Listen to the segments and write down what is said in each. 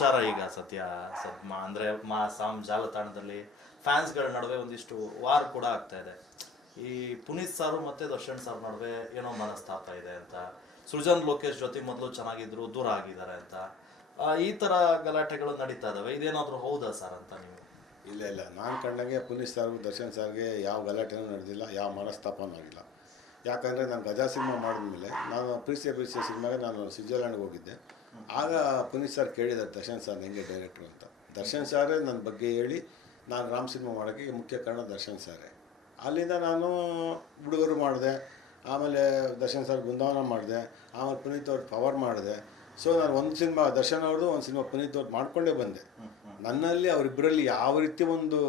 ವಿಚಾರ ಈಗ ಅಂದರೆ ಜಾಲತಾಣದಲ್ಲಿ ಫ್ಯಾನ್ಸ್ಗಳ ನಡುವೆ ಒಂದಿಷ್ಟು ವಾರ್ ಕೂಡ ಆಗ್ತಾ ಇದೆ. ಈ ಪುನೀತ್ ಸಾರು ಮತ್ತು ದರ್ಶನ್ ಸರ್ ನಡುವೆ ಏನೋ ಮನಸ್ತಾಪ ಇದೆ ಅಂತ, ಸೃಜನ್ ಲೋಕೇಶ್ ಜೊತೆ ಮೊದಲು ಚೆನ್ನಾಗಿದ್ರು, ದೂರ ಆಗಿದ್ದಾರೆ ಅಂತ, ಈ ಥರ ಗಲಾಟೆಗಳು ನಡೀತಾ ಇದ್ದಾವೆ. ಇದೇನಾದರೂ ಹೌದಾ ಸರ್ ಅಂತ ನೀವು? ಇಲ್ಲ, ನಾನು ಕಂಡಂಗೆ ಪುನೀತ್ ಸಾರ್ಗೂ ದರ್ಶನ್ ಸರ್ಗೆ ಯಾವ ಗಲಾಟೆನೂ ನಡೆದಿಲ್ಲ, ಯಾವ ಮನಸ್ತಾಪನೂ ಆಗಿಲ್ಲ. ಯಾಕಂದರೆ ನಾನು ಗಜಾ ಸಿನಿಮಾ ಮಾಡಿದ್ಮೇಲೆ ನಾನು ಪ್ರೀತಿಯ ಸಿನಿಮಾಗೆ ನಾನು ಸ್ವಿಟ್ಜರ್ಲ್ಯಾಂಡ್ಗೆ ಹೋಗಿದ್ದೆ. ಆಗ ಪುನೀತ್ ಸರ್ ಕೇಳಿದ್ದಾರೆ ದರ್ಶನ್ ಸರ್ ಹೆಂಗೆ ಡೈರೆಕ್ಟ್ರು ಅಂತ. ದರ್ಶನ್ ಸಾರೇ ನನ್ನ ಬಗ್ಗೆ ಹೇಳಿ ನಾನು ರಾಮ್ ಸಿನಿಮಾ ಮಾಡೋಕ್ಕೆ ಮುಖ್ಯ ಕಾರಣ ದರ್ಶನ್ ಸಾರೇ. ಅಲ್ಲಿಂದ ನಾನು ಹುಡುಗರು ಮಾಡಿದೆ, ಆಮೇಲೆ ದರ್ಶನ್ ಸರ್ ಬೃಂದಾವನ ಮಾಡಿದೆ, ಆಮೇಲೆ ಪುನೀತ್ ಅವ್ರ ಪವರ್ ಮಾಡಿದೆ. ಸೊ ನಾನು ಒಂದು ಸಿನಿಮಾ ದರ್ಶನ್ ಅವ್ರದ್ದು, ಒಂದು ಸಿನಿಮಾ ಪುನೀತ್ ಅವ್ರು ಮಾಡ್ಕೊಂಡೇ ಬಂದೆ. ನನ್ನಲ್ಲಿ ಅವರಿಬ್ಬರಲ್ಲಿ ಯಾವ ರೀತಿ ಒಂದು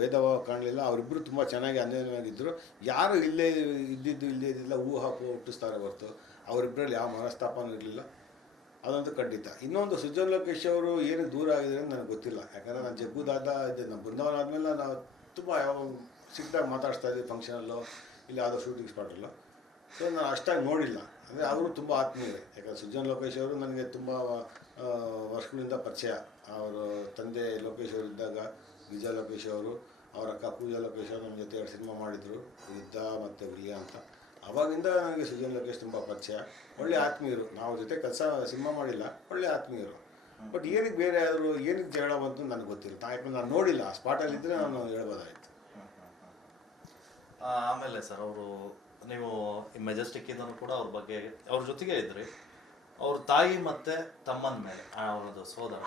ಭೇದಭಾವ ಕಾಣಲಿಲ್ಲ. ಅವರಿಬ್ಬರು ತುಂಬ ಚೆನ್ನಾಗಿ ಅನ್ಯೋನ್ಯವಾಗಿದ್ದರು. ಯಾರು ಇಲ್ಲೇ ಇದ್ದಿಲ್ಲ ಊಹಾಪೋಹ ಹುಟ್ಟಿಸ್ತಾರೆ ಹೊರತು ಅವರಿಬ್ಬರಲ್ಲಿ ಯಾವ ಮನಸ್ತಾಪನೂ ಇರಲಿಲ್ಲ, ಅದಂತೂ ಖಂಡಿತ. ಇನ್ನೊಂದು ಸೃಜನ್ ಲೋಕೇಶ್ ಅವರು ಏನಕ್ಕೆ ದೂರ ಆಗಿದ್ದಾರೆ ಅಂತ ನನಗೆ ಗೊತ್ತಿಲ್ಲ. ಯಾಕಂದರೆ ನಾನು ಜಗ್ಗು ದಾದ ಇದ್ದೆ, ನಮ್ಮ ಬೃಂದಾವನ ಆದಮೇಲೆ ನಾವು ತುಂಬ ಯಾವಾಗ ಸಿಕ್ಕಾಗಿ ಮಾತಾಡ್ತಾ ಇದ್ವಿ, ಫಂಕ್ಷನಲ್ಲೋ ಇಲ್ಲ ಯಾವುದೋ ಶೂಟಿಂಗ್ ಸ್ಪಾಟಲ್ಲೋ. ಸೊ ನಾನು ಅಷ್ಟಾಗಿ ನೋಡಿಲ್ಲ. ಅಂದರೆ ಅವರು ತುಂಬ ಆತ್ಮೀಯರೇ. ಯಾಕಂದರೆ ಸೃಜನ್ ಲೋಕೇಶ್ ಅವರು ನನಗೆ ತುಂಬ ವರ್ಷಗಳಿಂದ ಪರಿಚಯ. ಅವರು ತಂದೆ ಲೋಕೇಶ್ ಅವರು ಇದ್ದಾಗ ವಿಜಯ ಲೋಕೇಶ್ ಅವರು, ಅವರ ಅಕ್ಕ ಪೂಜಾ ಲೋಕೇಶ್ ಅವರು ನಮ್ಮ ಜೊತೆ 2 ಸಿನಿಮಾ ಮಾಡಿದರು, ಯುದ್ಧ ಮತ್ತು ವಿಲಿಯ ಅಂತ. ಆವಾಗಿಂದ ನನಗೆ ಸೃಜನ್ ಲೋಕೇಶ್ ತುಂಬ ಪರಿಚಯ, ಒಳ್ಳೆ ಆತ್ಮೀಯರು. ನಾವು ಜೊತೆ ಸಿನಿಮಾ ಮಾಡಿಲ್ಲ, ಒಳ್ಳೆ ಆತ್ಮೀಯರು. ಬಟ್ ಏನಕ್ಕೆ ಬೇರೆ ಆದರೂ ಏನಕ್ಕೆ ಜಗಳ ಬಂತು ನನಗೆ ಗೊತ್ತಿಲ್ಲ. ಯಾಕಂದ್ರೆ ನಾನು ನೋಡಿಲ್ಲ, ಆ ಸ್ಪಾಟಲ್ಲಿದ್ದರೆ ನಾನು ಹೇಳ್ಬೋದಾಯಿತು. ಆಮೇಲೆ ಸರ್, ಅವರು ನೀವು ಮೆಜೆಸ್ಟಿಕ್ ಇದನ್ನು ಕೂಡ ಅವ್ರ ಬಗ್ಗೆ ಅವ್ರ ಜೊತೆಗೆ ಇದ್ರಿ. ಅವ್ರ ತಾಯಿ ಮತ್ತು ತಮ್ಮನ ಮೇಲೆ, ಅವರದ್ದು ಸೋದರ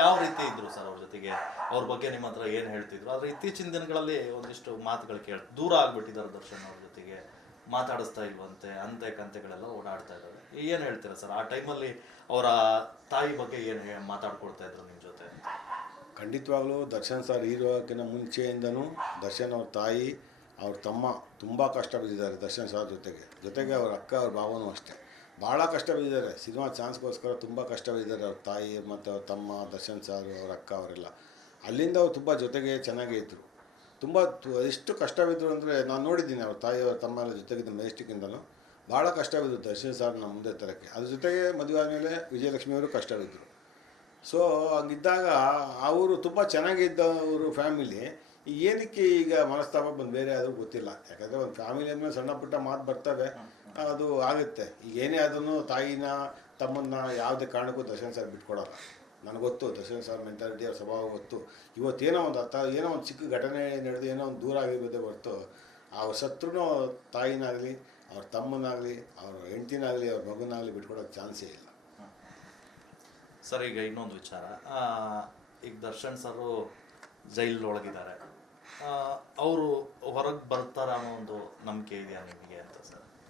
ಯಾವ ರೀತಿ ಇದ್ದರು ಸರ್ ಅವ್ರ ಜೊತೆಗೆ? ಅವ್ರ ಬಗ್ಗೆ ನಿಮ್ಮ ಹತ್ರ ಏನು ಹೇಳ್ತಿದ್ರು? ಆದರೆ ಇತ್ತೀಚಿನ ದಿನಗಳಲ್ಲಿ ಒಂದಿಷ್ಟು ಮಾತುಗಳು ದೂರ ಆಗಿಬಿಟ್ಟಿದ್ದಾರೆ. ದರ್ಶನ್ ಅವ್ರ ಜೊತೆಗೆ ಮಾತಾಡಿಸ್ತಾ ಇಲ್ವಂತೆ, ಅಂತೆ ಕಂತೆಗಳೆಲ್ಲ ಓಡಾಡ್ತಾ ಇದ್ದಾರೆ. ಏನು ಹೇಳ್ತೀರಾ ಸರ್? ಆ ಟೈಮಲ್ಲಿ ಅವರ ತಾಯಿ ಬಗ್ಗೆ ಏನು ಮಾತಾಡ್ಕೊಳ್ತಾ ಇದ್ರು ನಿಮ್ಮ ಜೊತೆ? ಖಂಡಿತವಾಗ್ಲೂ ದರ್ಶನ್ ಸರ್ ಹೀರೋಕ್ಕಿಂತ ಮುಂಚೆಯಿಂದನೂ ದರ್ಶನ್ ಅವ್ರ ತಾಯಿ, ಅವ್ರ ತಮ್ಮ ತುಂಬ ಕಷ್ಟ ಬಿದ್ದಿದ್ದಾರೆ. ದರ್ಶನ್ ಸರ್ ಜೊತೆಗೆ ಅವ್ರ ಅಕ್ಕ, ಅವ್ರ ಭಾವನೂ ಅಷ್ಟೇ ಭಾಳ ಕಷ್ಟ ಬಿದ್ದಿದ್ದಾರೆ. ಸಿನಿಮಾ ಚಾನ್ಸ್ಗೋಸ್ಕರ ತುಂಬ ಕಷ್ಟ ಬಿದ್ದಿದ್ದಾರೆ ಅವ್ರ ತಾಯಿ ಮತ್ತು ಅವ್ರ ತಮ್ಮ, ದರ್ಶನ್ ಸಾರು, ಅವ್ರ ಅಕ್ಕ ಅವರೆಲ್ಲ. ಅಲ್ಲಿಂದ ಅವ್ರು ತುಂಬ ಜೊತೆಗೆ ಚೆನ್ನಾಗೇ ಇದ್ದರು. ತುಂಬ ಎಷ್ಟು ಕಷ್ಟ ಬಿದ್ದರು ಅಂದರೆ ನಾನು ನೋಡಿದ್ದೀನಿ. ಅವ್ರ ತಾಯಿ, ಅವ್ರ ತಮ್ಮ ಎಲ್ಲ ಜೊತೆಗಿದ್ದ ಮೆಜೆಸ್ಟಿಕ್ಕಿಂದಲೂ ಭಾಳ ಕಷ್ಟ ಬಿದ್ದರು ದರ್ಶನ್ ಸಾರ್ನ ಮುಂದೆ ತರೋಕ್ಕೆ. ಅದ್ರ ಜೊತೆಗೆ ಮದುವೆ ಆದಮೇಲೆ ವಿಜಯಲಕ್ಷ್ಮಿಯವರು ಕಷ್ಟ ಬಿದ್ದರು. ಸೊ ಹಂಗಿದ್ದಾಗ ಅವರು ತುಂಬ ಚೆನ್ನಾಗಿದ್ದವರು ಫ್ಯಾಮಿಲಿ. ಏನಕ್ಕೆ ಈಗ ಮನಸ್ತಾಪ ಬಂದು ಬೇರೆ ಆದರೂ ಗೊತ್ತಿಲ್ಲ. ಯಾಕಂದರೆ ಒಂದು ಫ್ಯಾಮಿಲಿ ಅಂದಮೇಲೆ ಸಣ್ಣ ಪುಟ್ಟ ಮಾತು ಬರ್ತವೆ, ಅದು ಆಗುತ್ತೆ. ಈಗ ಏನೇ ಆದ್ರೂ ತಾಯಿನ ತಮ್ಮನ್ನ ಯಾವುದೇ ಕಾರಣಕ್ಕೂ ದರ್ಶನ್ ಸರ್ ಬಿಟ್ಕೊಡೋಲ್ಲ. ನನಗೆ ಗೊತ್ತು ದರ್ಶನ್ ಸರ್ ಮೆಂಟಾಲಿಟಿ, ಅವ್ರ ಸ್ವಭಾವ ಗೊತ್ತು. ಇವತ್ತೇನೋ ಒಂದು ಚಿಕ್ಕ ಘಟನೆ ನಡೆದು ಏನೋ ಒಂದು ದೂರ ಆಗಿರೋದೇ ಹೊರತು ಅವ್ರ ಶತ್ರುನೂ ತಾಯಿನಾಗಲಿ, ಅವ್ರ ತಮ್ಮನಾಗಲಿ, ಅವ್ರ ಹೆಂಡ್ತಿನಾಗಲಿ, ಅವ್ರ ಮಗುನಾಗಲಿ ಬಿಟ್ಕೊಡೋಕ್ಕೆ ಚಾನ್ಸೇ ಇಲ್ಲ. ಸರ್, ಈಗ ಇನ್ನೊಂದು ವಿಚಾರ. ಈಗ ದರ್ಶನ್ ಸರು ಜೈಲೊಳಗಿದ್ದಾರೆ. ಅವರು ಹೊರಗೆ ಬರ್ತಾರ ಅನ್ನೋ ಒಂದು ನಂಬಿಕೆ ಇದೆಯಾ ನಿಮಗೆ ಅಂತ ಸರ್?